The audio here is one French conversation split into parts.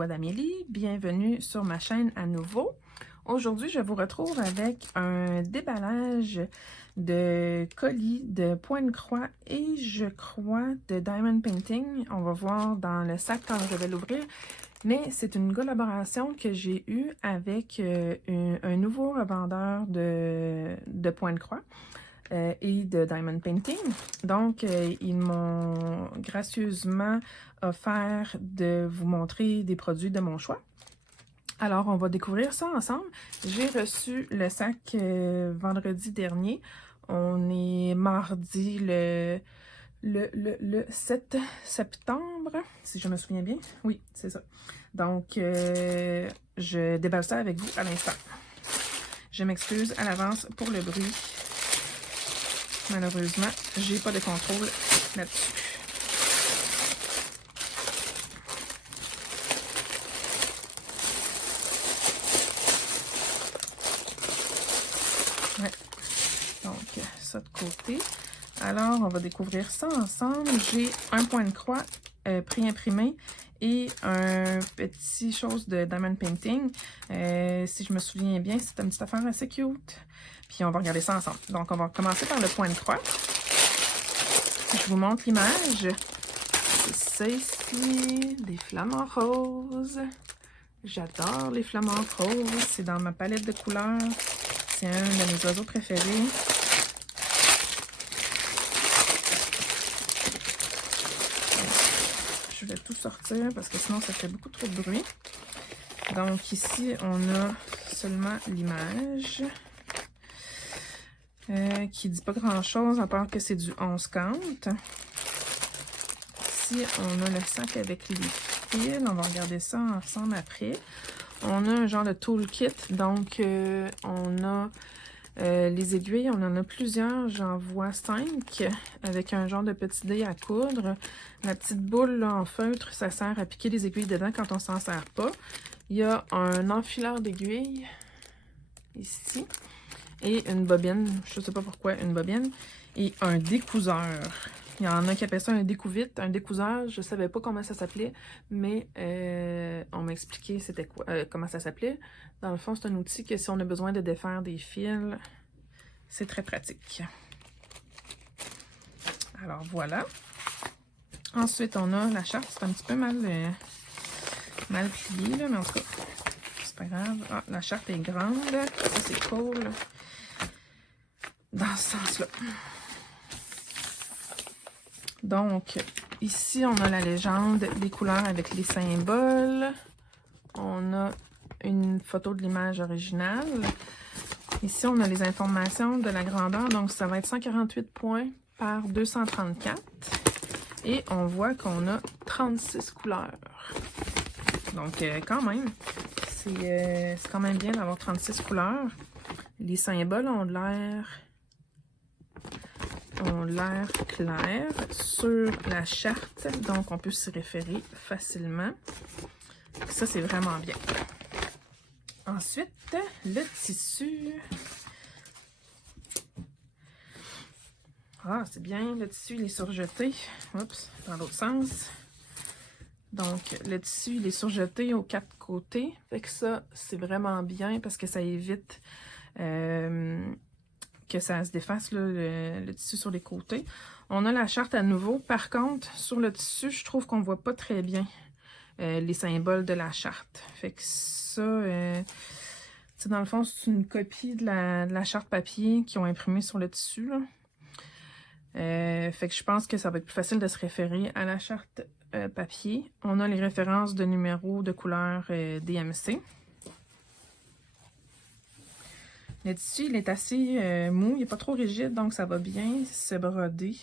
Joie d'Amélie, bienvenue sur ma chaîne à nouveau. Aujourd'hui, je vous retrouve avec un déballage de colis de point de croix et je crois de Diamond Painting. On va voir dans le sac quand je vais l'ouvrir. Mais c'est une collaboration que j'ai eue avec un nouveau revendeur de point de croix. Et de Diamond Painting. Donc, ils m'ont gracieusement offert de vous montrer des produits de mon choix. Alors, on va découvrir ça ensemble. J'ai reçu le sac vendredi dernier. On est mardi le 7 septembre, si je me souviens bien. Oui, c'est ça. Donc, je déballe ça avec vous à l'instant. Je m'excuse à l'avance pour le bruit. Malheureusement, j'ai pas de contrôle là-dessus. Ouais. Donc, ça de côté. Alors, on va découvrir ça ensemble. J'ai un point de croix pré-imprimé et un petit chose de Diamond Painting. Si je me souviens bien, c'est une petite affaire assez cute. Puis on va regarder ça ensemble. Donc, on va commencer par le point de croix. Je vous montre l'image. C'est ça ici, des flamants roses. J'adore les flamants roses. C'est dans ma palette de couleurs. C'est un de mes oiseaux préférés. Je vais tout sortir parce que sinon ça fait beaucoup trop de bruit. Donc ici, on a seulement l'image. Qui dit pas grand chose à part que c'est du 11-50. Ici, on a le sac avec les fils. On va regarder ça ensemble après. On a un genre de toolkit. Donc, on a les aiguilles. On en a plusieurs. J'en vois 5 avec un genre de petit dé à coudre. La petite boule là, en feutre, ça sert à piquer les aiguilles dedans quand on s'en sert pas. Il y a un enfileur d'aiguilles ici. Et une bobine, je ne sais pas pourquoi, une bobine, et un découseur. Il y en a qui appellent ça un découvite, un découseur, je ne savais pas comment ça s'appelait, mais on m'a expliqué c'était quoi, comment ça s'appelait. Dans le fond, c'est un outil que si on a besoin de défaire des fils, c'est très pratique. Alors voilà. Ensuite, on a la charte, c'est un petit peu mal plié, là, mais en tout cas, c'est pas grave. Ah, la charte est grande, ça c'est cool. Dans ce sens-là. Donc, ici, on a la légende des couleurs avec les symboles. On a une photo de l'image originale. Ici, on a les informations de la grandeur. Donc, ça va être 148 points par 234. Et on voit qu'on a 36 couleurs. Donc, quand même, c'est quand même bien d'avoir 36 couleurs. Les symboles ont l'air clair sur la charte, donc on peut s'y référer facilement. Ça, c'est vraiment bien. Ensuite, le tissu. Ah, c'est bien, le tissu, il est surjeté. Oups, dans l'autre sens. Donc, le tissu, il est surjeté aux 4 côtés. Fait que ça, c'est vraiment bien parce que ça évite que ça se défasse là, le tissu sur les côtés. On a la charte à nouveau. Par contre, sur le tissu, je trouve qu'on voit pas très bien les symboles de la charte. Fait que ça, dans le fond, c'est une copie de la charte papier qu'ils ont imprimée sur le tissu. Là. Fait que je pense que ça va être plus facile de se référer à la charte papier. On a les références de numéros de couleur DMC. Le tissu, il est assez mou, il n'est pas trop rigide, donc ça va bien se broder.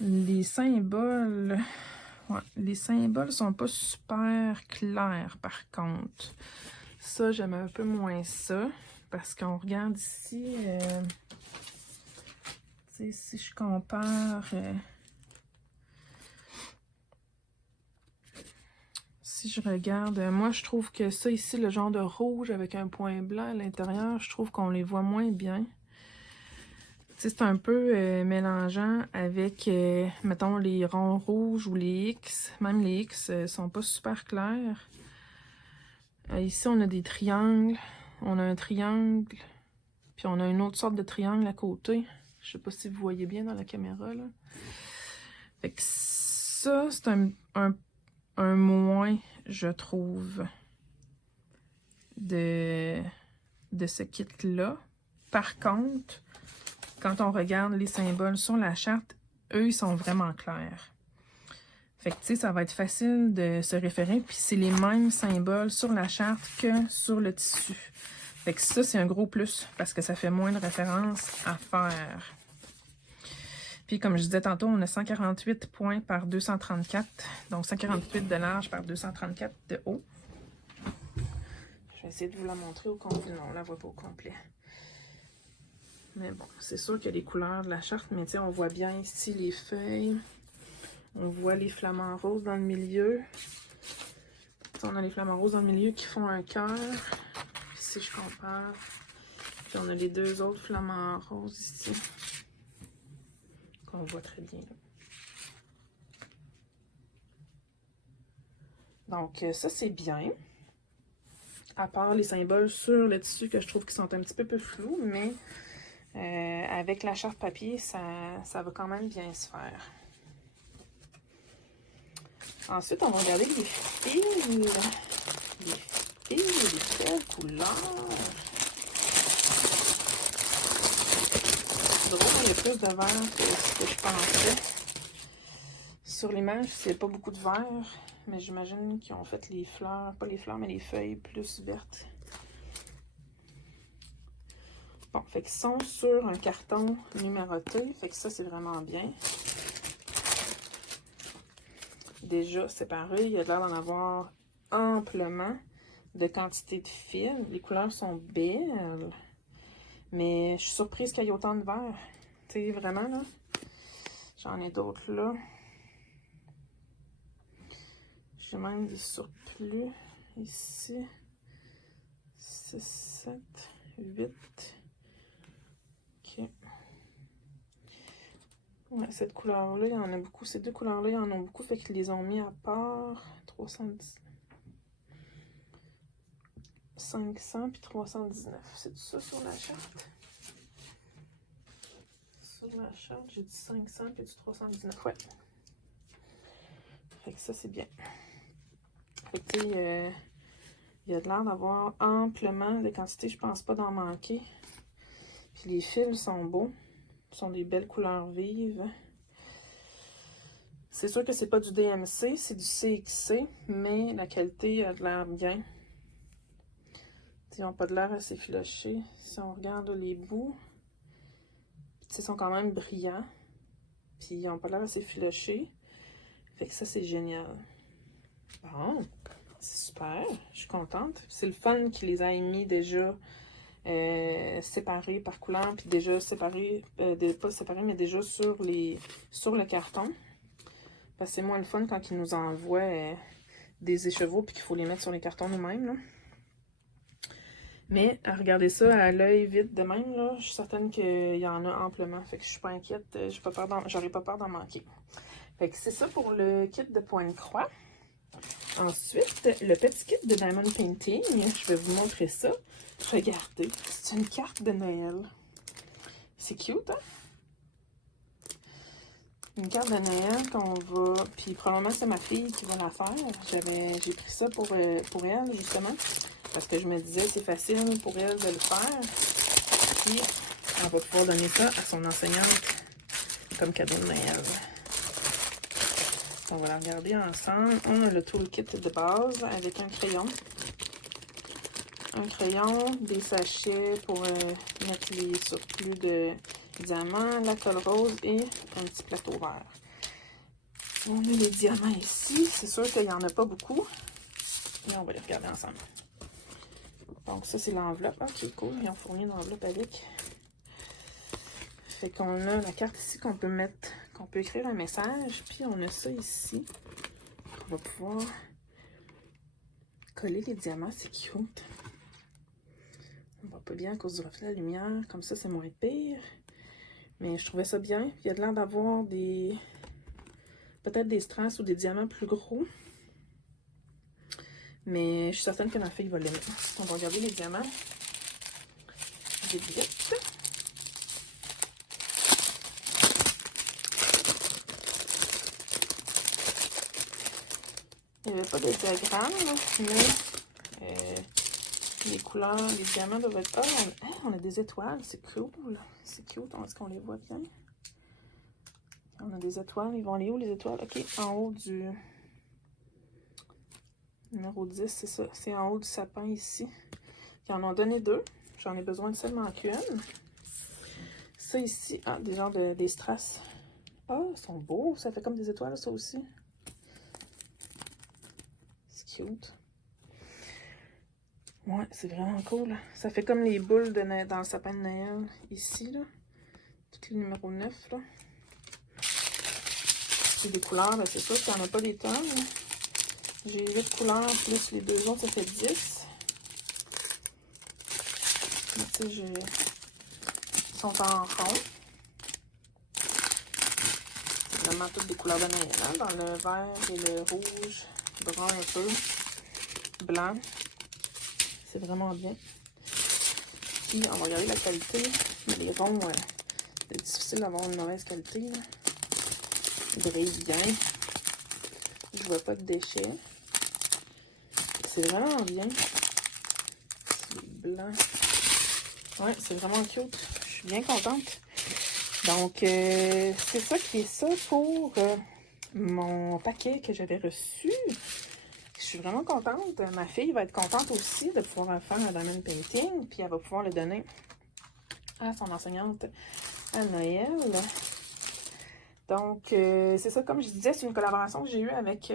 Les symboles, ouais, les symboles sont pas super clairs par contre. Ça, j'aime un peu moins ça, parce qu'on regarde ici, si je compare... Si je regarde, moi je trouve que ça ici, le genre de rouge avec un point blanc à l'intérieur, je trouve qu'on les voit moins bien. C'est un peu mélangeant avec, mettons, les ronds rouges ou les X. Même les X sont pas super clairs. Ici, on a des triangles. On a un triangle. Puis on a une autre sorte de triangle à côté. Je sais pas si vous voyez bien dans la caméra, là. Fait que ça, c'est un moins, je trouve, de ce kit-là. Par contre, quand on regarde les symboles sur la charte, eux, ils sont vraiment clairs. Fait que, tu sais, ça va être facile de se référer. Puis c'est les mêmes symboles sur la charte que sur le tissu. Fait que ça, c'est un gros plus parce que ça fait moins de références à faire. Puis comme je disais tantôt, on a 148 points par 234. Donc 148 de large par 234 de haut. Je vais essayer de vous la montrer au complet. Non, on la voit pas au complet. Mais bon, c'est sûr qu'il y a les couleurs de la charte. Mais tu sais, on voit bien ici les feuilles. On voit les flamants roses dans le milieu. T'sais, on a les flamants roses dans le milieu qui font un cœur. Ici, je compare. Puis on a les deux autres flamants roses ici. Qu'on voit très bien. Donc, ça, c'est bien. À part les symboles sur le tissu que je trouve qui sont un petit peu flous, mais avec la charte papier, ça va quand même bien se faire. Ensuite, on va regarder les fils. Les belles couleurs. C'est drôle, il y a plus de vert que ce que je pensais. Sur l'image, c'est pas beaucoup de vert, mais j'imagine qu'ils ont fait les fleurs, pas les fleurs, mais les feuilles plus vertes. Bon, fait qu'ils sont sur un carton numéroté, fait que ça, c'est vraiment bien. Déjà séparé, il y a l'air d'en avoir amplement de quantité de fils. Les couleurs sont belles, mais je suis surprise qu'il y ait autant de vert. Tu sais, vraiment, là. J'en ai d'autres là. J'ai même des surplus ici. 6, 7, 8. Ok. Ouais, cette couleur-là, il y en a beaucoup. Ces deux couleurs-là, il y en a beaucoup. Fait qu'ils les ont mis à part. 310. 500 puis 319. C'est tout ça sur la charte? Sur la charte, j'ai dit 500 puis du 319. Ouais. Fait que ça, c'est bien. Fait que, tu sais, il y a de l'air d'avoir amplement de quantité. Je pense pas d'en manquer. Puis les fils sont beaux. Ce sont des belles couleurs vives. C'est sûr que c'est pas du DMC, c'est du CXC, mais la qualité a de l'air bien. Ils n'ont pas de l'air assez filochés. Si on regarde les bouts, ils sont quand même brillants. Puis ils n'ont pas l'air assez filochés. Fait que ça, c'est génial. Bon, c'est super. Je suis contente. C'est le fun qu'ils les aient mis déjà séparés par couleur. Puis déjà séparés, pas séparés, mais déjà sur le carton. Parce que c'est moins le fun quand ils nous envoient des écheveaux puis qu'il faut les mettre sur les cartons nous-mêmes, là. Mais à regarder ça à l'œil vide de même, là, je suis certaine qu'il y en a amplement. Fait que je suis pas inquiète, j'aurais pas peur d'en manquer. Fait que c'est ça pour le kit de point de croix. Ensuite, le petit kit de Diamond Painting, je vais vous montrer ça. Regardez, c'est une carte de Noël. C'est cute, hein? Une carte de Noël qu'on va... Puis probablement c'est ma fille qui va la faire. J'ai pris ça pour elle, justement. Parce que je me disais, c'est facile pour elle de le faire. Puis, on va pouvoir donner ça à son enseignante comme cadeau de Noël. On va la regarder ensemble. On a le toolkit de base avec un crayon. Un crayon, des sachets pour mettre les surplus de diamants, la colle rose et un petit plateau vert. On a les diamants ici. C'est sûr qu'il n'y en a pas beaucoup. Mais on va les regarder ensemble. Donc ça, c'est l'enveloppe. Ok, cool. Ils ont fourni une enveloppe avec. Fait qu'on a la carte ici qu'on peut mettre, qu'on peut écrire un message. Puis on a ça ici. On va pouvoir coller les diamants. C'est cute. On voit pas bien à cause du reflet de la lumière. Comme ça, c'est moins pire. Mais je trouvais ça bien. Il y a de l'air d'avoir des... peut-être des strass ou des diamants plus gros. Mais je suis certaine que ma fille va l'aimer. On va regarder les diamants. Vite, vite. Il n'y avait pas de diagramme, mais les couleurs, les diamants doivent être... Ah, on a des étoiles, c'est cool. C'est cute, est-ce qu'on les voit bien? On a des étoiles, ils vont aller où les étoiles? Ok, en haut du numéro 10, c'est ça. C'est en haut du sapin ici. Ils en ont donné 2. J'en ai besoin de seulement qu'une. Ça ici, des genres des strass. Ah, ils sont beaux, ça fait comme des étoiles ça aussi. C'est cute. Ouais, c'est vraiment cool. Ça fait comme les boules dans le sapin de Noël ici, là. Toutes les numéros 9, là. C'est des couleurs, ben c'est sûr qu'il n'y en a pas des tonnes. J'ai 8 couleurs, plus les 2 autres, ça fait 10. Mais tu sais, ils sont en rond. C'est vraiment toutes des couleurs de Noël, hein? Dans le vert et le rouge, brun un peu, blanc. C'est vraiment bien. Puis, on va regarder la qualité. Mais les ronds, c'est difficile d'avoir une mauvaise qualité, là. Ils brillent bien. Je vois pas de déchets. C'est vraiment bien. C'est blanc. Ouais, c'est vraiment cute. Je suis bien contente. Donc, c'est ça qui est ça pour mon paquet que j'avais reçu. Je suis vraiment contente. Ma fille va être contente aussi de pouvoir faire un diamond painting. Puis elle va pouvoir le donner à son enseignante à Noël. Donc, c'est ça, comme je disais, c'est une collaboration que j'ai eue avec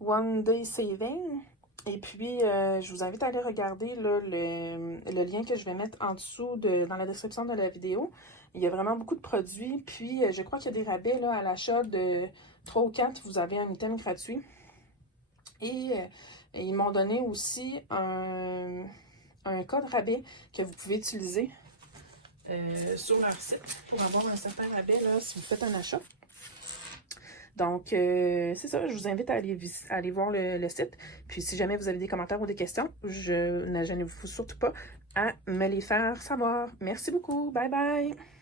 One Day Saving. Et puis, je vous invite à aller regarder là, le lien que je vais mettre en dessous dans la description de la vidéo. Il y a vraiment beaucoup de produits. Puis, je crois qu'il y a des rabais là, à l'achat de 3 ou 4. Vous avez un item gratuit. Et ils m'ont donné aussi un code rabais que vous pouvez utiliser sur leur site pour avoir un certain rabais là, si vous faites un achat. Donc, c'est ça, je vous invite à aller voir le site. Puis, si jamais vous avez des commentaires ou des questions, je n'agênez-vous surtout pas à me les faire savoir. Merci beaucoup. Bye bye!